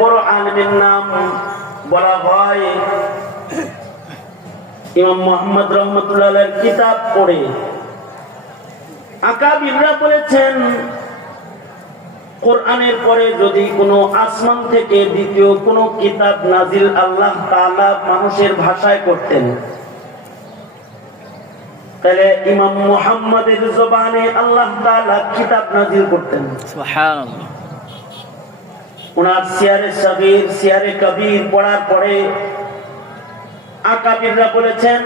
বড় আলেমের নাম বলা হয়। ইমাম মুহাম্মদ রহমতুল্লাহ আলাইহির কিতাব পড়ে আকাবিররা বলেছেন, কোরআনের পরে যদি কোনো আসমান থেকে দ্বিতীয় কোনো কিতাব নাজিল আল্লাহ তাআলা মানুষের ভাষায় করতেন, তাহলে ইমাম মুহাম্মদের জবানে আল্লাহ তাআলা কিতাব নাজিল করতেন। সুবহানাল্লাহ। ওনার সিয়ারে সাগীর, সিয়ারে কবির পড়ার পরে আকাবিররা বলেছেন,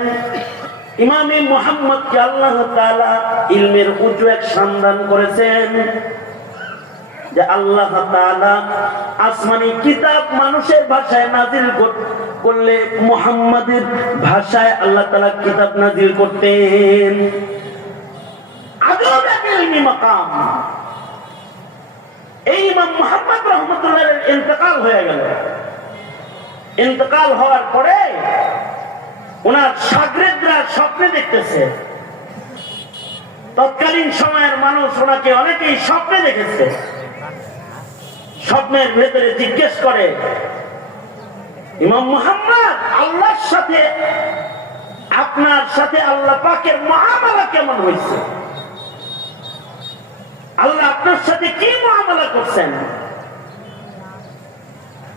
ইমামে মুহাম্মদকে আল্লাহ তাআলা ইলমের উঁচু এক সম্মান করেছেন, যে আল্লাহ তাআলা আসমানি কিতাব মানুষের ভাষায় নাজিল করলে মুহাম্মাদের ভাষায় আল্লাহ তাআলা কিতাব নাজিল করতেন। আজব এক ইলমি মাকাম। এই ইমাম মুহাম্মদ রহমতুল্লাহ আলাইহির ইন্তেকাল হয়ে গেল। ইন্তেকাল হওয়ার পরে ওনার শাগরেদরা স্বপ্নে দেখতেছে। তৎকালীন সময়ের মানুষ ওনাকে অনেকেই স্বপ্নে দেখেছে। স্বপ্নের ভেতরে জিজ্ঞেস করে, ইমাম মুহাম্মদ, আল্লাহর সাথে আপনার সাথে আল্লাহ পাকের মুআমালা কেমন হয়েছে? আল্লাহ আপনার সাথে কি মুআমালা করছেন?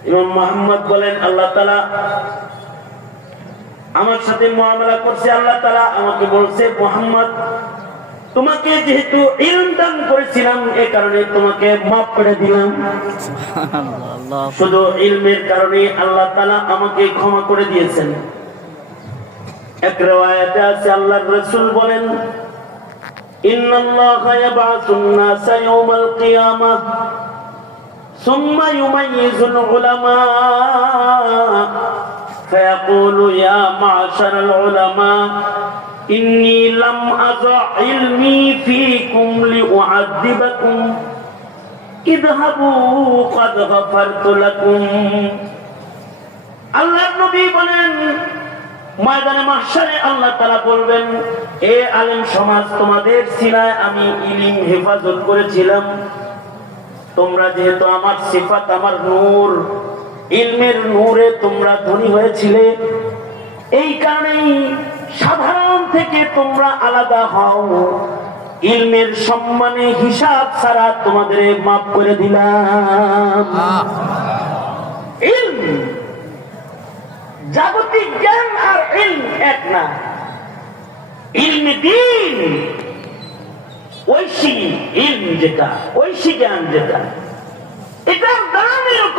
ইমাম মুহাম্মদ বলেন, আল্লাহ তাআলা আমার সাথে মুআমালা করছে। আল্লাহ তাআলা আমাকে বলছে, মুহাম্মদ, তোমাকে যেহেতু ইলম দান করেছিলাম, এই কারণে তোমাকে মাফ করে দিলাম। সুবহানাল্লাহ। শুধু ইলমের কারণে আল্লাহ তাআলা আমাকে ক্ষমা করে দিয়েছেন। এক riwayate আছে, আল্লাহর রাসূল বলেন, ইন্নাল্লাহা ইয়াবআসুন নাসা ইয়াওমাল কিয়ামাহ সুম্মা ইউমাইয়িজুল উলামা ফায়াকুলু ইয়া মা'শারাল উলামা ইন্নী লাম আযা ইলমি ফীকুম লিউআযিবাকুম ইযহাবু ক্বাদ গাফারতু লাকুম। আল্লাহর নবী বলেন, ময়দানে মাহশারে আল্লাহ তাআলা বলবেন, এ আলেম সমাজ, তোমাদের সিনায় আমি ইলম হেফাজত করেছিলাম। তোমরা যেহেতু আমার সিফাত, আমার নূর, ইলমের নূরে তোমরা ধনী হয়েছিলে, এই কারণেই সাধারণ থেকে তোমরা আলাদা হও। ইলমের সম্মানে হিসাব ছাড়া তোমাদের মাফ করে দিলাম। ইলম, জাগতিক জ্ঞান আর ইলম এক না। ইলমে দ্বীন, ঐশী ইলম যেটা, ঐশী জ্ঞান যেটা, এটার দাম এরকম।